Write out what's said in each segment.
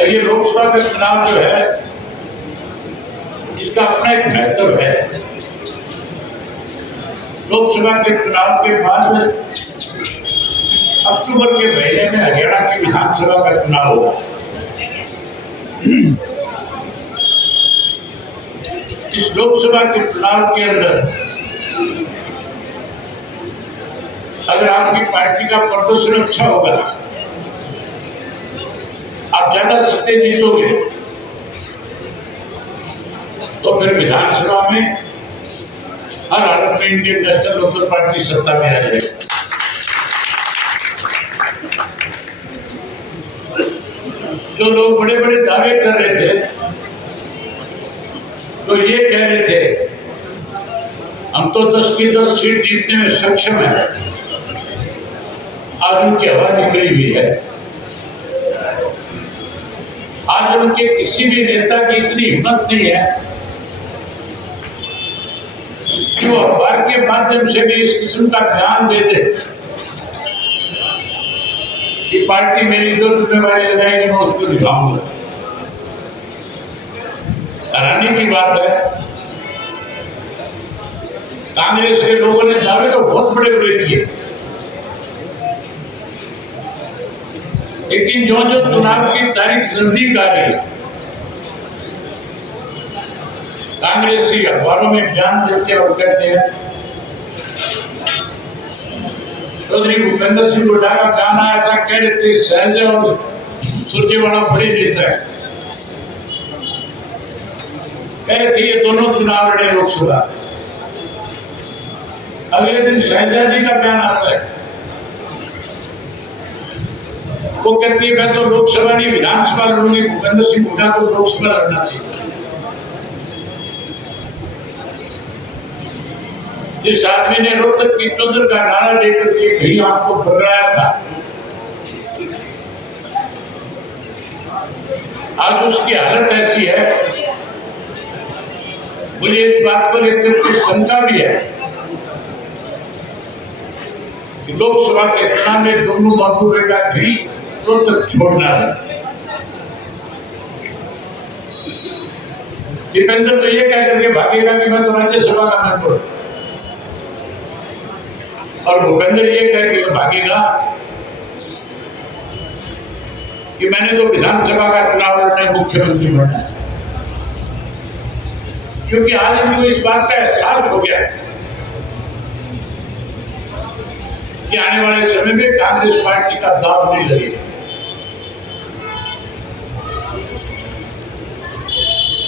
ये लोकसभा का चुनाव जो है इसका अपना एक महत्व है। लोकसभा के चुनाव के बाद अक्टूबर के महीने में हरियाणा की विधानसभा का चुनाव होगा। इस लोकसभा के चुनाव के अंदर अगर आपकी पार्टी का प्रदर्शन अच्छा होगा, आप ज्यादा सीटें जीतोगे, तो फिर विधानसभा में हर हालत में इंडियन नेशनल लोकल पार्टी सत्ता में आ जाएगी। जो लोग बड़े बड़े दावे कर रहे थे, तो ये कह रहे थे हम तो 10 की 10 सीट जीतने में सक्षम है, आज उनकी हवा निकली हुई है। आज उनके किसी भी नेता की इतनी हिम्मत नहीं है कि वो अखबार के माध्यम से भी इस किस्म का बयान दे दे कि पार्टी मेरी जो जिम्मेवारी लगाएगी मैं उसको निभाऊंगा। हैरानी की बात है, कांग्रेस के लोगों ने दावे तो बहुत बड़े बड़े किए, लेकिन जो जो चुनाव की तारीख नजदीक आ रही है, कांग्रेसी अखबारों में बयान देते और कहते हैं चौधरी भूपेंद्र सिंह हुड्डा का बयान आया था, कह रहे थे शैलजा और सुरजेवाला बड़े नेता है, कह रहे थे ये दोनों चुनाव लड़े लोकसभा। अगले दिन शैलजा जी का बयान आता है, वो कहती है मैं तो लोकसभा नहीं विधानसभा लड़ूंगी, भूपेंद्र सिंह हुड्डा को लोकसभा लड़ना चाहिए। जिस आदमी ने रोहतक की चौधर का नारा देकर के कहीं आपको डराया था, आज उसकी हालत ऐसी है, मुझे इस बात पर लेकर के शंका भी है कि लोकसभा के चुनाव में दोनों बाबू का कहीं रोहतक छोड़ना है। दीपेंद्र तो ये कह करके भागेगा कि मैं तो राज्यसभा का मेंबर, और भूपेंद्र ये कह के भागेगा कि मैंने तो विधानसभा का चुनाव लड़ना है, मुख्यमंत्री बनना है। क्योंकि आज इनको इस बात का एहसास हो गया कि आने वाले समय में कांग्रेस पार्टी का दाव नहीं लगेगा।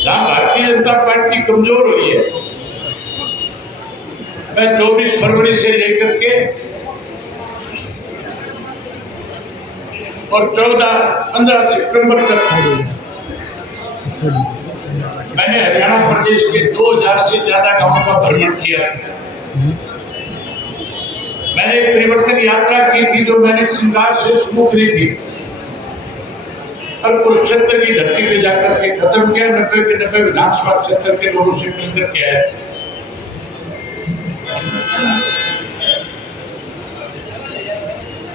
जहां भारतीय जनता पार्टी कमजोर हुई है, मैं 24 फरवरी से लेकर के और 15 सितंबर तक मैंने हरियाणा प्रदेश के 2000 से ज्यादा गांवों का भ्रमण किया। मैंने एक परिवर्तन यात्रा की थी जो मैंने श्रृंगार से शुरू करी थी और कुरुक्षेत्र की धरती पे जाकर के खत्म किया। 90 के 90 विधानसभा क्षेत्र के लोगों से मिलकर के आया।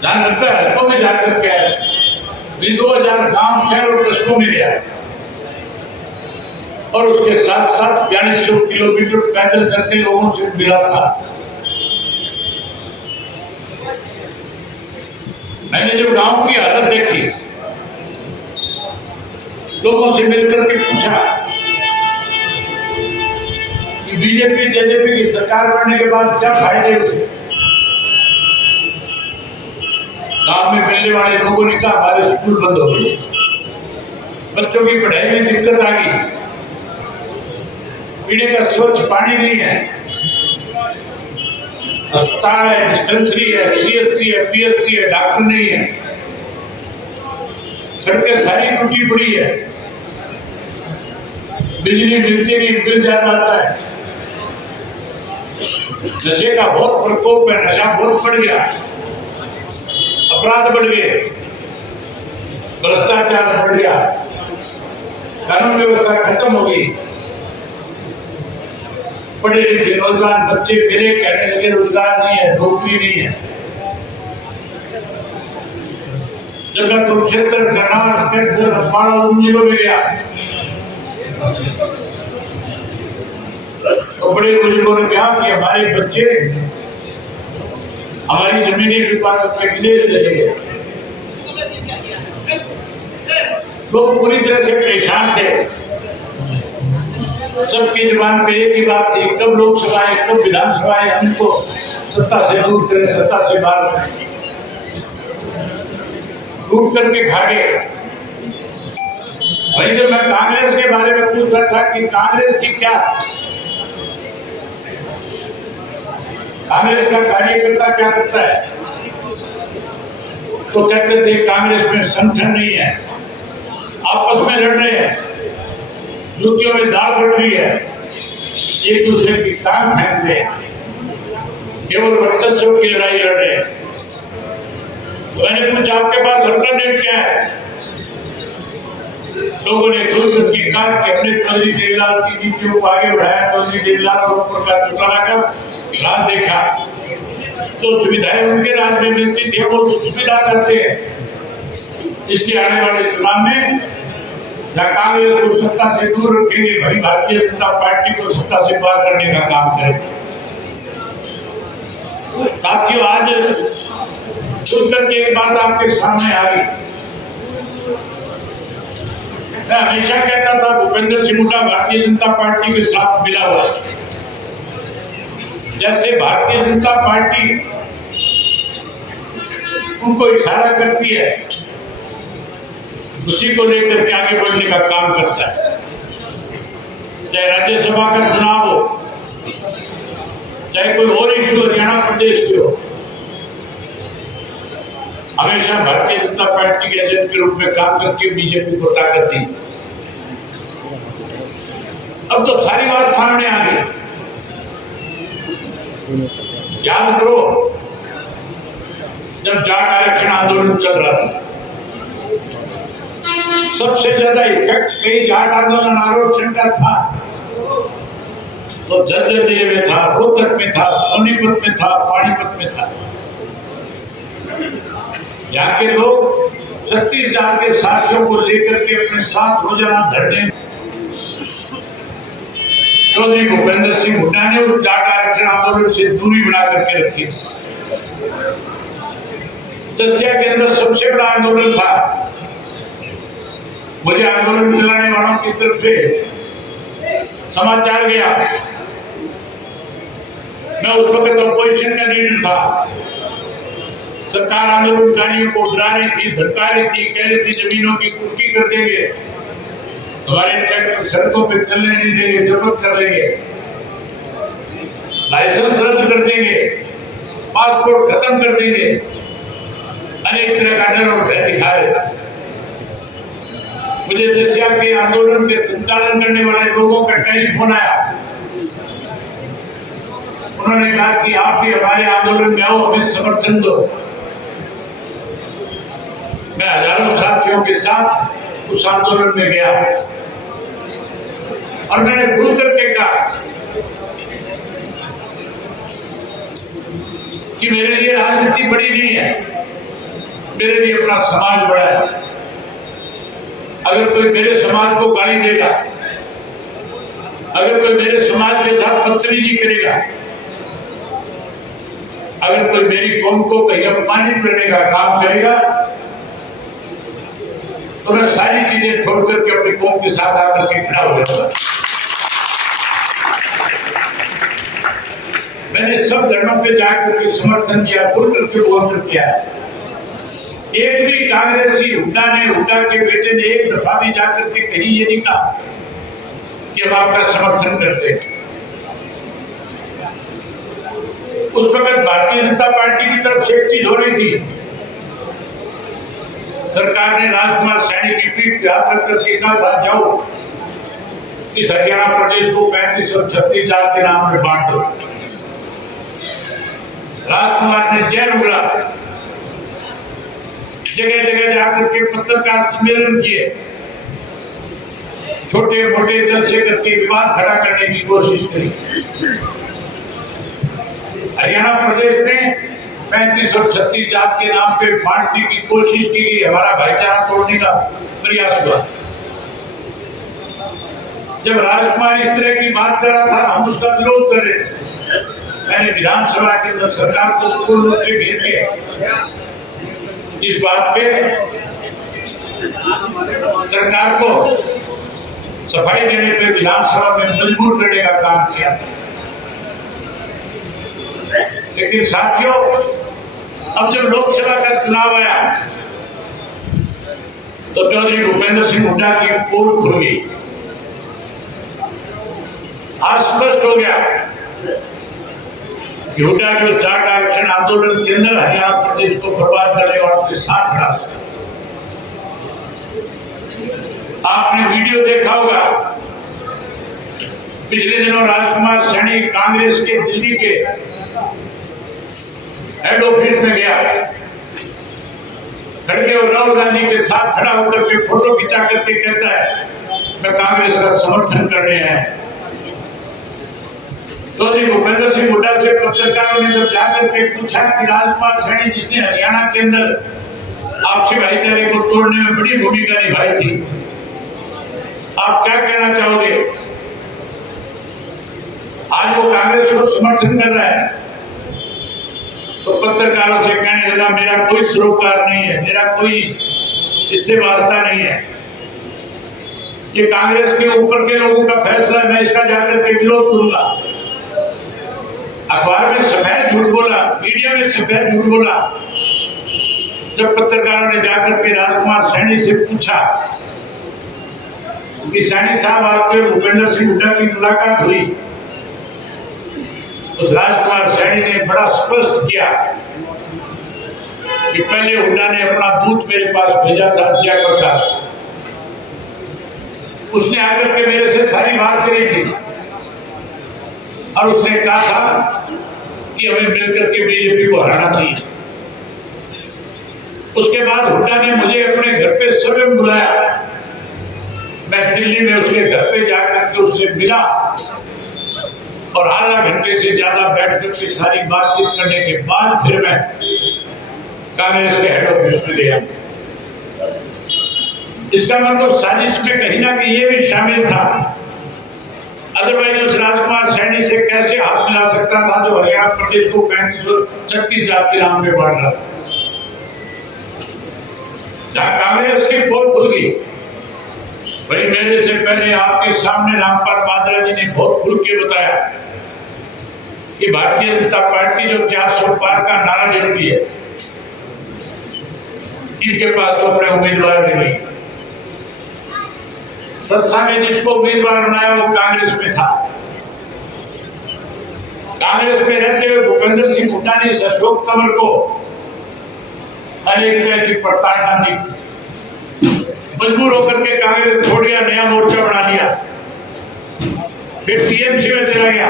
90 हल्कों में जाकर के आया, 2000 गांव शहर और कस्बों में गया और उसके साथ साथ 4200 किलोमीटर पैदल चलते लोगों से मिला था। मैंने जब गांव की हालत देखी, लोगों से मिलकर के पूछा कि बीजेपी जेजेपी की सरकार बनने के बाद क्या फायदे हुए। गांव में मिलने वाले लोगों ने कहा हमारे स्कूल बंद हो गए, बच्चों की पढ़ाई में दिक्कत आ गई, पीने का स्वच्छ पानी नहीं है, अस्पताल है, डिस्पेंसरी है, सीएचसी है, पीएचसी है, डॉक्टर नहीं है, सड़कें सारी टूटी पड़ी है, बिजली मिलती नहीं, बिल ज्यादा आता है, नशे का बहुत प्रकोप है, नशा बहुत बढ़ गया, अपराध बढ़ गए, भ्रष्टाचार बढ़ गया, कानून व्यवस्था खत्म हो गई, पढ़े लिखे नौजवान बच्चे मेरे कहने लगे रोजगार नहीं है, नौकरी नहीं है। जगह कुरुक्षेत्र, करनाल, कैथल, अम्बाड़ा उन जिलों में गया तो बड़े बुजुर्गों ने कहा कि हमारे बच्चे हमारी जमीनी हिफाजत में विदेश चले गए। लोग पूरी तरह से परेशान थे। सबकी जुबान पे एक ही बात थी, कब लोकसभा है, कब विधानसभा है, हमको सत्ता से दूर करें, सत्ता से बाहर करें। लूट करके खा गए। वही जब मैं कांग्रेस के बारे में पूछ रहा था कि कांग्रेस की क्या, कांग्रेस का कार्यकर्ता क्या करता है, तो कहते थे कांग्रेस में संगठन नहीं है, आपस में लड़ रहे हैं, जूतियों में दाल बढ़ रही है, एक दूसरे की टांग फेंक रहे हैं, केवल वर्चस्व की लड़ाई लड़ रहे हैं। मैंने पूछा आपके पास अल्टरनेट क्या है? लोगों ने खुद की कहा कि हमने चौधरी देवीलाल की नीतियों को आगे बढ़ाया, चौधरी देवीलाल और प्रकाश चौटाला का राज देखा, तो सुविधाएं उनके राज में मिलती थी, वो सुविधा करते हैं। इसलिए आने वाले चुनाव में या कांग्रेस को सत्ता से दूर रखेंगे, भाई भारतीय जनता पार्टी को सत्ता से बाहर करने का काम करेंगे। साथियों, आज सुनकर के एक बात आपके सामने आ गई। मैं हमेशा कहता था भूपेंद्र सिंह हुड्डा भारतीय जनता पार्टी के साथ मिला हुआ है। जैसे भारतीय जनता पार्टी उनको इशारा करती है, उसी को लेकर के आगे बढ़ने का काम करता है। चाहे राज्यसभा का चुनाव हो, चाहे कोई और इशू हरियाणा प्रदेश के हो, हमेशा भारतीय जनता पार्टी के एजेंट के रूप में काम करके बीजेपी को ताकत दी। अब तो सारी बात सामने आ गई। याद करो, जब जाट आरक्षण आंदोलन चल रहा था, सबसे ज्यादा इफेक्ट कई जाट आंदोलन आरक्षण का था तो जज्जर जिले में था, रोहतक में था, सोनीपत में था, पानीपत में था। यहाँ के लोग 36,000 के साथियों को लेकर के अपने साथ रोजाना धरने, चौधरी भूपेंद्र सिंह हुड्डा ने उस जाट आरक्षण आंदोलन से दूरी बना करके रखी। दसिया के अंदर सबसे बड़ा आंदोलन था। मुझे आंदोलन चलाने वालों की तरफ से समाचार गया। मैं उस वक्त अपोजिशन का लीडर था। सरकार आंदोलनकारियों को डरा रही थी, धमका रही थी, कह रही थी जमीनों की कुर्की कर देंगे, हमारे ट्रैक्टर सड़कों पे चलने नहीं देंगे, जब्त कर देंगे, लाइसेंस रद्द कर देंगे, पासपोर्ट खत्म कर देंगे, अनेक तरह का डर और भय दिखा रहे। मुझे दसिया के आंदोलन के संचालन करने वाले लोगों का टेलीफोन आया। उन्होंने कहा कि आप भी हमारे आंदोलन में आओ, हमें समर्थन दो। मैं हजारों साथियों के साथ उस आंदोलन में गया और मैंने खुल करके कहा कि मेरे लिए राजनीति बड़ी नहीं है, मेरे लिए अपना समाज बड़ा है। अगर कोई मेरे समाज को गाली देगा, अगर कोई मेरे समाज के साथ बदतमीजी करेगा, अगर कोई मेरी कौम को कहीं अपमानित करने का काम करेगा, तो मैं सारी चीजें छोड़ करके अपनी कौम के साथ आकर के खड़ा हो जाऊंगा। मैंने सब धर्मों पे जाकर के समर्थन दिया, खुल करके बोल किया। एक भी कांग्रेसी हुड्डा के बेटे ने एक दफा भी जाकर के कहीं ये नहीं कहा कि हम आपका समर्थन करते हैं। उस वक्त भारतीय जनता पार्टी की तरफ से एक चीज हो रही थी। सरकार ने राजकुमार सैनी की पीठ पे हाथ रख करके कहा था, जाओ इस हरियाणा प्रदेश को 35 और 36,000 के नाम पे बांट दो। राजकुमार ने जैन उगला, जगह जगह जाकर के पत्रकार सम्मेलन किए, छोटे मोटे जलसे करके विवाद खड़ा करने की कोशिश करी। हरियाणा प्रदेश में 35 और 36 जात के नाम पे बांटने की कोशिश की गई, हमारा भाईचारा तोड़ने का प्रयास हुआ। जब राजकुमार इस तरह की बात कर रहा था, हम उसका विरोध कर रहे थे। मैंने विधानसभा के अंदर सरकार को पूर्ण रूप से घेर दिया। इस बात पे सरकार को सफाई देने पे विधानसभा में मजबूर करने का काम किया। लेकिन साथियों, अब जब लोकसभा का चुनाव आया तो चौधरी भूपेंद्र सिंह हुड्डा की पोल खुल गई। आज स्पष्ट हो गया कि हुड्डा जो जाट आरक्षण आंदोलन के अंदर हरियाणा प्रदेश को बर्बाद करने वालों के साथ खड़ा। आपने वीडियो देखा होगा, पिछले दिनों राजकुमार सैनी कांग्रेस के दिल्ली के हेड ऑफिस में गया, खड़गे और राहुल गांधी के साथ खड़ा होकर के फोटो खिंचा करके कहता है मैं कांग्रेस का समर्थन करने आया। चौधरी भूपेंद्र सिंह हुड्डा से पत्रकारों ने जब जाकर के पूछा कि राजकुमार सैनी जिसने हरियाणा के अंदर आपसी भाईचारे को तोड़ने में बड़ी भूमिका निभाई थी, आप क्या कहना चाहोगे? आज वो कांग्रेस को समर्थन कर रहा है। तो पत्रकारों से कहने लगा मेरा कोई सरोकार नहीं है, मेरा कोई इससे वास्ता नहीं है, ये कांग्रेस के ऊपर के लोगों का फैसला है, मैं इसका जाकर के विरोध करूंगा। अखबार में सफेद झूठ बोला, मीडिया में सफेद झूठ बोला। जब पत्रकारों ने जाकर के राजकुमार सैनी से पूछा कि सैनी साहब आपके भूपेंद्र सिंह हुड्डा की मुलाकात हुई, उस राजकुमार सैनी ने बड़ा स्पष्ट किया कि पहले हुड्डा ने अपना दूत मेरे पास भेजा था जयप्रकाश, उसने आकर के मेरे से सारी बात करी थी और उसने कहा था कि हमें मिलकर के बीजेपी को हराना चाहिए। उसके बाद हुड्डा ने मुझे अपने घर पे स्वयं बुलाया, मैं दिल्ली में उसके घर पे जाकर के उससे मिला और आधा घंटे से ज्यादा बैठ करके सारी बातचीत करने के बाद फिर मैं कांग्रेस के हेड ऑफिस में गया। इसका मतलब साजिश में कहीं ना कहीं ये भी शामिल था, अदरवाइज उस राजकुमार सैनी से कैसे हाथ मिला सकता था जो हरियाणा प्रदेश को 35 और 36 जात के नाम पे बांट रहा था। जहां कांग्रेस की पोल खुल गई, वही मेरे से पहले आपके सामने रामपाल माजरा जी ने बहुत खुल के बताया कि भारतीय जनता पार्टी जो 400 पार का नारा देती है, इनके पास तो अपने उम्मीदवार भी नहीं। सरसा में जिसको उम्मीदवार बनाया वो कांग्रेस में था। कांग्रेस में रहते हुए भूपेंद्र सिंह हुड्डा ने अशोक तंवर को अनेक तरह की प्रताड़ना दी थी। मजबूर होकर के कांग्रेस छोड़ गया, नया मोर्चा बना लिया, फिर टीएमसी में चला गया,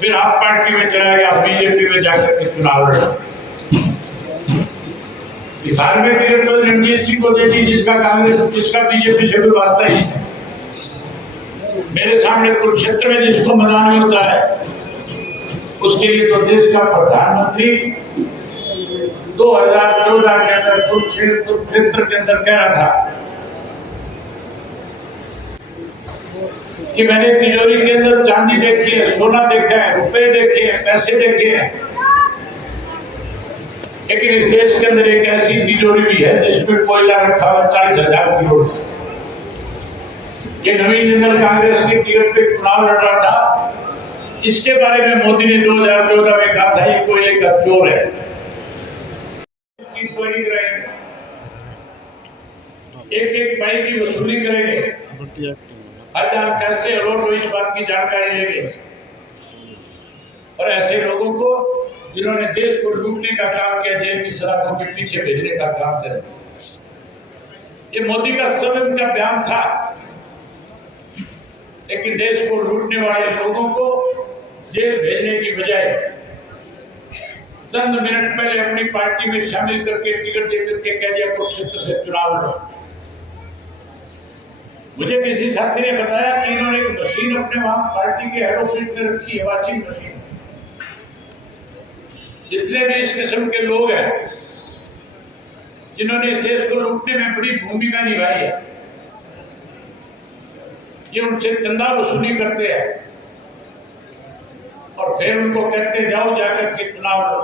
फिर आप पार्टी में चला गया, बीजेपी में जाकर के चुनाव लड़ा। बिहार में टिकट तो रणजीत सिंह को दे दी, जिसका बीजेपी से कोई वास्ता ही था। मेरे सामने कुरुक्षेत्र में जिसको मैदान होता है, उसके लिए तो देश का प्रधानमंत्री 2014 के अंदर कुरुक्षेत्र के अंदर कह रहा था कि मैंने तिजोरी के अंदर चांदी देखी है, सोना देखा है, रुपए देखे हैं, पैसे देखे हैं, लेकिन इस देश के अंदर एक ऐसी तिजोरी भी है जिसमें कोयला रखा हुआ 40,000 किलो। ये नवीन जिंदल कांग्रेस के टिकट पे चुनाव लड़ रहा था, इसके बारे में मोदी ने 2014 में कहा था ये कोयले का चोर है। इंक्वायरी कराएंगे, एक भाई की वसूली करेंगे। आज आप कैसे रोज इस बात की जानकारी लेंगे और ऐसे लोगों को जिन्होंने देश को लूटने का काम किया, जेल की सलाखों के पीछे भेजने का काम किया। ये मोदी का स्वयं का बयान था, लेकिन देश को लूटने वाले लोगों को जेल भेजने की बजाय चंद मिनट पहले अपनी पार्टी में शामिल करके टिकट दे करके कह दिया कुरुक्षेत्र से चुनाव लड़ो। मुझे किसी साथी ने बताया कि इन्होंने एक मशीन अपने वहां पार्टी के हेड ऑफिस में रखी है, वॉशिंग मशीन। जितने भी इस किस्म के लोग हैं जिन्होंने इस देश को लूटने में बड़ी भूमिका निभाई है, ये उनसे चंदा वसूली करते हैं और फिर उनको कहते हैं जाओ जाकर के चुनाव लो।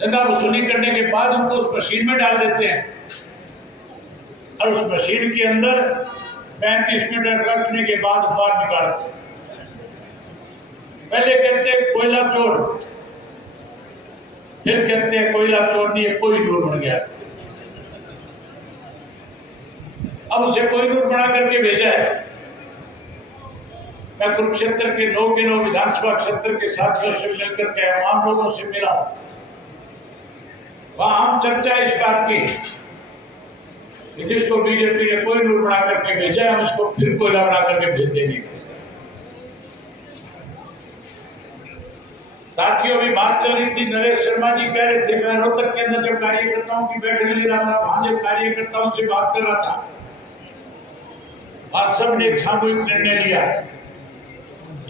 चंदा वसूली करने के बाद उनको उस मशीन में डाल देते हैं और उस मशीन के अंदर 35 मिनट रखने के बाद बाहर निकालते हैं। पहले कहते हैं कोयला चोर, फिर कहते हैं कोयला चोर नहीं है, कोई नूर बन गया। अब उसे कोई नूर बना करके भेजा है। मैं कुरुक्षेत्र के 9 विधानसभा क्षेत्र के साथियों से मिलकर के आम लोगों से मिला, वहां आम चर्चा इस बात की कि जिसको बीजेपी ने कोई नूर बना करके भेजा है हम उसको फिर कोयला बना करके भेज देंगे। साथियों भी बात चल रही थी, नरेश शर्मा जी कह रहे थे मैं रोहतक के अंदर जब कार्यकर्ताओं की बैठक ले रहा था, वहां जब कार्यकर्ताओं से बात कर रहा था, आज सबने एक सामूहिक निर्णय लिया,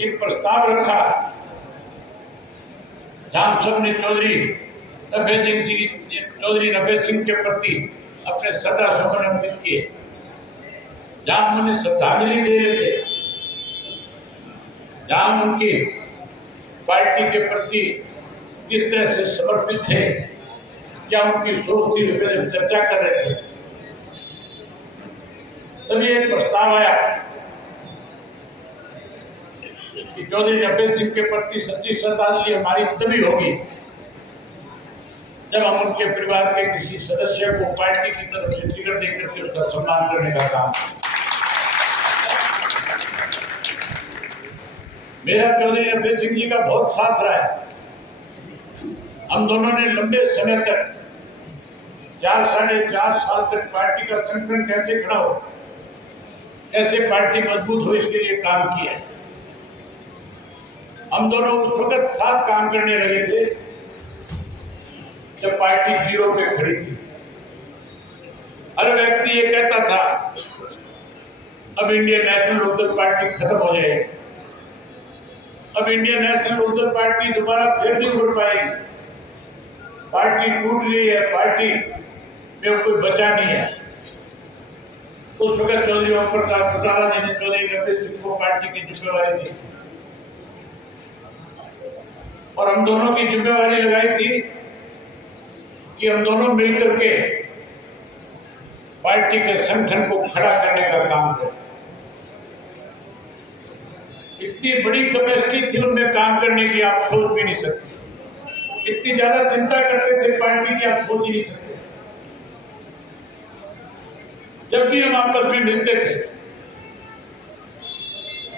एक प्रस्ताव रखा जहां सबने चौधरी नफे सिंह के प्रति अपने श्रद्धा सुमन अर्पित किए, जहां उन्हें श्रद्धांजलि दे रहे थे, जहां उनकी पार्टी के प्रति किस तरह से समर्पित थे, क्या उनकी सोच थी, उस पर चर्चा कर रहे थे। तभी एक प्रस्ताव आया कि चौधरी नफे सिंह के प्रति सच्ची श्रद्धांजलि हमारी तभी होगी जब हम उनके परिवार के किसी सदस्य को पार्टी की तरफ से टिकट देकर के उसका सम्मान करने का काम। मेरा चौधरी नफे सिंह जी का बहुत साथ रहा है। हम दोनों ने लंबे समय तक 4-4.5 साल तक पार्टी का संगठन कैसे खड़ा हो, कैसे पार्टी मजबूत हो, इसके लिए काम किया। हम दोनों उस वक्त साथ काम करने लगे थे जब पार्टी जीरो पे खड़ी थी। हर व्यक्ति ये कहता था अब इंडियन नेशनल लोकदल पार्टी खत्म हो जाएगी, अब इंडियन नेशनल लोकदल पार्टी दोबारा फिर नहीं उठ पाएगी, पार्टी टूट गई है, पार्टी में कोई बचा नहीं है। उस वक्त चौधरी ओम प्रकाश चौटाला जी ने चौधरी नफे सिंह को पार्टी की जिम्मेवारी दी और हम दोनों की जिम्मेवारी लगाई थी कि हम दोनों मिलकर के पार्टी के संगठन को खड़ा करने का काम करें। इतनी बड़ी कैपेसिटी थी उनमें काम करने की, आप सोच भी नहीं सकते। इतनी ज्यादा चिंता करते थे पार्टी की, आप सोच ही नहीं सकते। जब भी हम आपस में मिलते थे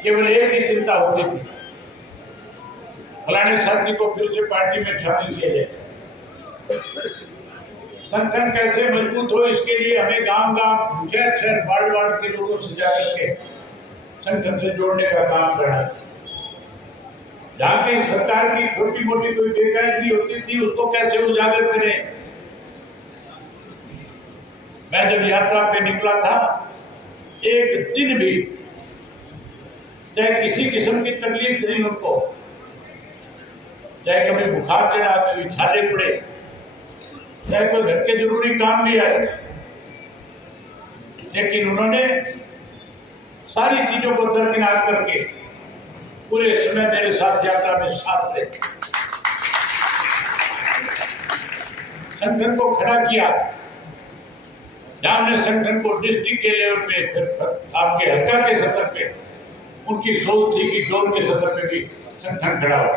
केवल एक ही चिंता होती थी, फलाने साथी को फिर से पार्टी में शामिल किया जाए। संगठन कैसे मजबूत हो, इसके लिए हमें गांव-गांव, शहर-शहर, वार्ड-वार्ड के लोगों से जाकर के संगठन से जोड़ने का काम करना। जहाँ की सरकार की छोटी मोटी कोई बेकायदगी होती थी उसको कैसे उजागर करें। मैं जब यात्रा पे निकला था, एक दिन भी चाहे किसी किस्म की तकलीफ थी उनको, चाहे कभी बुखार चढ़ा, कभी छाले पड़े, चाहे कोई घर के जरूरी काम भी आए, लेकिन उन्होंने सारी चीजों को दरकिनार करके पूरे समय मेरे साथ यात्रा में साथ रहे, संगठन को खड़ा किया। जहां हमने संगठन को डिस्ट्रिक्ट के लेवल पे, फिर आपके हल्का के सतर पे, उनकी सोच थी कि जोन के सतर पे भी संगठन खड़ा हो।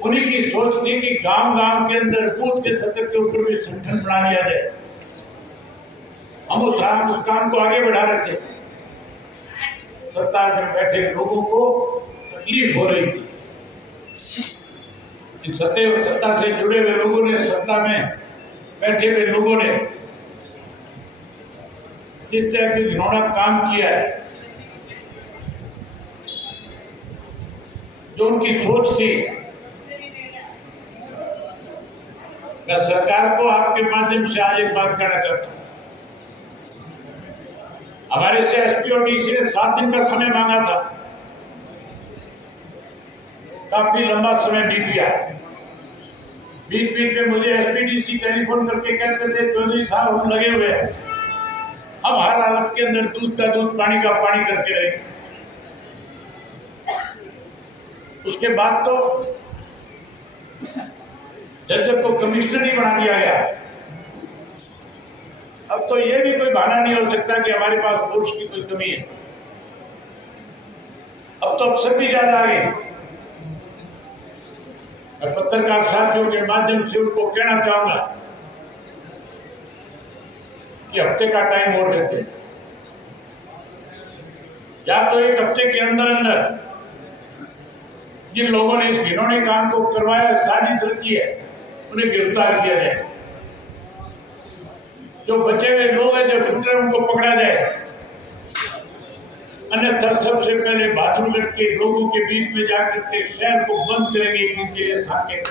उन्हीं की सोच थी कि गांव-गांव के अंदर, बूथ के सतर के ऊपर भी संगठन बना लिया जाए। हम उस काम को आगे बढ़ा रहे थे। सत्ता में बैठे लोगों को तकलीफ हो रही थी। इन सत्ता से जुड़े हुए लोगों ने, सत्ता में बैठे हुए लोगों ने जिस तरह की घिनौना काम किया है, जो उनकी सोच थी, मैं सरकार को आपके माध्यम से आज एक बात कहना चाहता हूं। हमारे से एसपी और डीसी ने 7 दिन का समय मांगा था। काफी लंबा समय बीत गया। बीच बीच में मुझे एसपीडीसी टेलीफोन करके कहते थे चौधरी साहब हम लगे हुए हैं, हम हर हालत के अंदर दूध का दूध पानी का पानी करके रहे। उसके बाद तो जज को कमिश्नर ही बना दिया गया। अब तो ये भी कोई बहाना नहीं हो सकता कि हमारे पास फोर्स की कोई कमी है। अब तो अफसर भी ज्यादा आ गए। मैं पत्रकार साथियों के माध्यम से उनको कहना चाहूंगा कि हफ्ते का टाइम और देते हैं, या तो एक हफ्ते के अंदर अंदर जिन लोगों ने इस घिनौने काम को करवाया, साजिश रची है, उन्हें गिरफ्तार किया जाए। जो बचे हुए लोग हैं, जो शूटर, उनको पकड़ा जाए। अन्यथा सबसे पहले बहादुरगढ़ के लोगों के बीच में जाकर के शहर को बंद करेंगे एक दिन के लिए साकेत।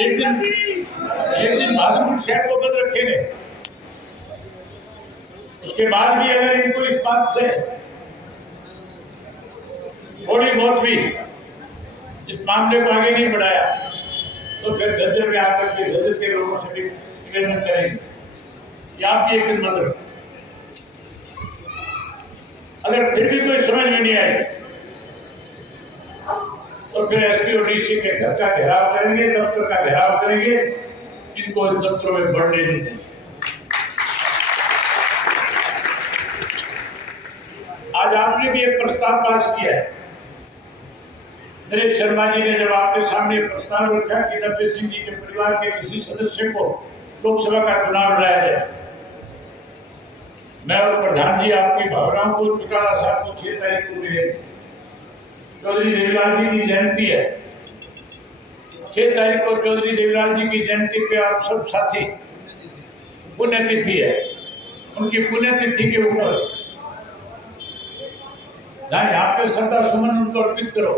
एक दिन बहादुरगढ़ शहर को बंद रखेंगे। उसके बाद भी अगर इनको इस बात से थोड़ी बहुत भी इस मामले को आगे नहीं बढ़ाया तो फिर झज्जर में आकर के झज्जर के लोगों से भी निवेदन करेंगे कि आप भी एक दिन बंद रखें। अगर फिर भी कोई समझ में नहीं आई तो फिर एसपी और डीसी के घर का घेराव करेंगे, दफ्तर का घेराव करेंगे, इनको दफ्तरों में बढ़ने नहीं देंगे। आज आपने भी एक प्रस्ताव पास किया है। नरेश शर्मा जी ने जब आपके सामने प्रस्ताव रखा कि नरदेव सिंह जी के परिवार के किसी सदस्य को लोकसभा का चुनाव लड़ाया जाए, मैं और प्रधान जी आपकी भावनाओं को चौटाला साहब को 6 तारीख को मिले। चौधरी देवीलाल जी की जयंती है, 6 तारीख को चौधरी देवीलाल जी की जयंती पे आप सब साथी, पुण्यतिथि है, उनकी पुण्यतिथि के ऊपर जहाँ यहाँ पे श्रद्धा सुमन उनको अर्पित करो,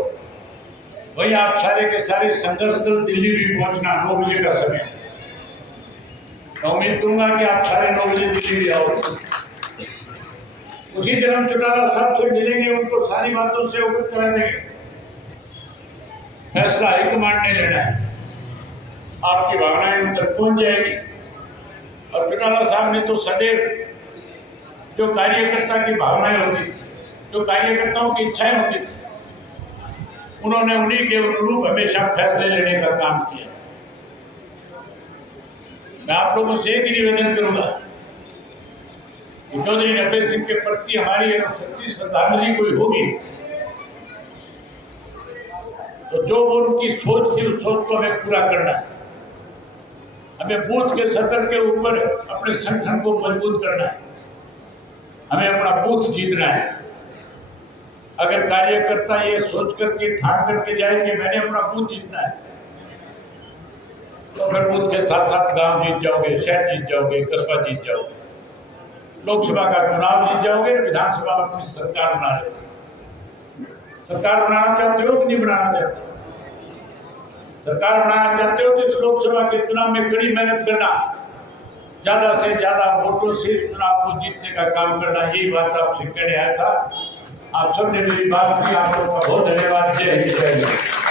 वही आप सारे के सारे संघर्ष दल दिल्ली भी पहुंचना 9 बजे का समय। मैं उम्मीद करूंगा कि आप सारे 9 बजे दिल्ली भी आओ। उसी दिन हम चौटाला साहब से मिलेंगे, उनको सारी बातों से अवगत करा देंगे। फैसला हाईकमांड ने लेना है, आपकी भावनाएं उन तक पहुंच जाएगी। और चौटाला साहब ने तो सदैव जो कार्यकर्ता की भावनाएं होती, जो कार्यकर्ताओं की इच्छाएं होती, उन्होंने उन्हीं के अनुरूप हमेशा फैसले लेने का काम किया। मैं आप लोगों से एक ही निवेदन करूंगा कि चौधरी नरदेव सिंह के प्रति हमारी अगर सच्ची श्रद्धांजलि कोई होगी तो जो वो उनकी सोच थी, उस सोच को हमें पूरा करना है। हमें बूथ के सतर के ऊपर अपने संगठन को मजबूत करना है, हमें अपना बूथ जीतना है। अगर कार्यकर्ता ये सोच करके ठान करके जाए कि मैंने अपना बूथ जीतना है, तो फिर बूथ के साथ साथ गांव जीत जाओगे, शहर जीत जाओगे, कस्बा जीत जाओगे, लोकसभा का चुनाव जीत जाओगे, विधानसभा में अपनी सरकार बना लोगे। सरकार बनाना चाहते हो कि नहीं बनाना चाहते हो? सरकार बनाना चाहते हो तो इस लोकसभा के चुनाव में कड़ी मेहनत करना, ज्यादा से ज्यादा वोटों से चुनाव को जीतने का काम करना। यही बात आपसे कहने आया था। आप सबने मेरी बात की, आप लोगों का बहुत धन्यवाद। जय हिंद, जय भारत।